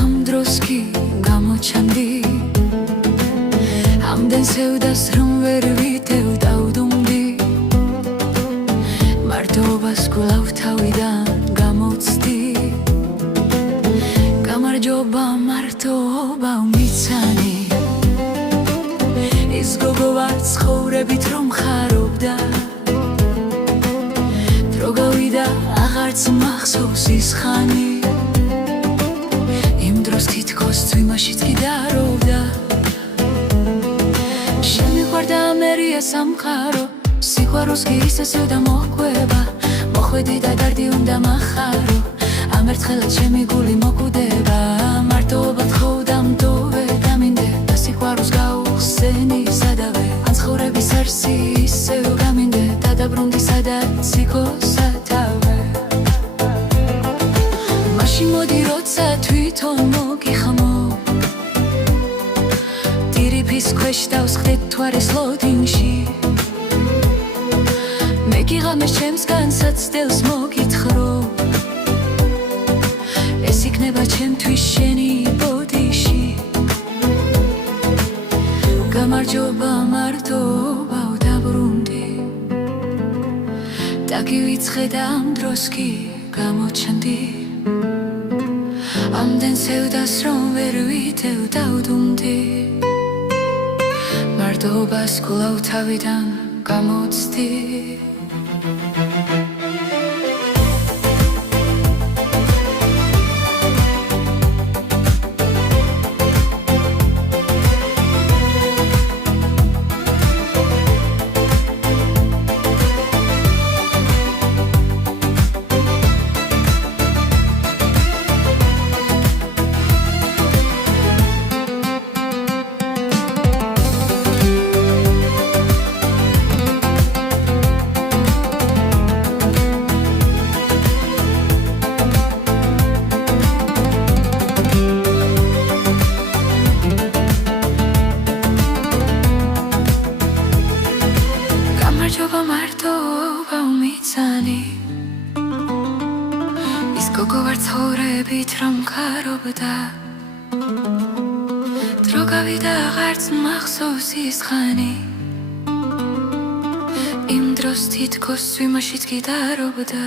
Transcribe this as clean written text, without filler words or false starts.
ამ დროს კი გამოჩანდი ამდენ სევდას რომ ვერ ვიდევ დავდუმდი მარტოობას გულავ თავიდან გამოცდი გამარჯობა მარტოობა მიცანი ის გოგოვა ცხოვრებით რომ ხარობდა დრო გავიდა აღარც მახსოვს ის ხანი იმ დროს თითქოს წვიმაშიც კი დაროვდა შემიყვარდა მერია სამყარო სიყვარულს კი ისესევ და მოჰყვება მოხვედი და დარდი უნდა მახარო ამ ერთხელაც ჩემი გული მოკვდება მარტოობა თხოვდა მდოვე გამინდე და სიყვარულს გაუხსენი სადავე ან ცხოვრების არსი ისევ გამინდე და დაბრუნდი სადაც იქო სათავე მაშინ მოდი როცა თვითონ მოგიხმო დირიფის ქვეშ დავსხდეთ თვარის ლოდინში მე გიღამეს ჩემსგან საცდელს მოგითხრო ეს იქნება ჩემთვის შენი ბოდიში გამარჯობა მარტოობა დავბრუნდი დაგივიწყე და ამ დროს კი გამოჩანდი ამდენ სევდას რომ ვერ ვიდევ დავდუმდი მარტოობას გულავ თავიდან გამოცდი გამარჯობა მარტოობა მიცანი ის გოგო ვარ ცხოვრებით რომ ხარობდა დრო გავიდა აღარც მახსოვს ის ხანი იმ დროს თითქოს წვიმაშიც კი დარობდა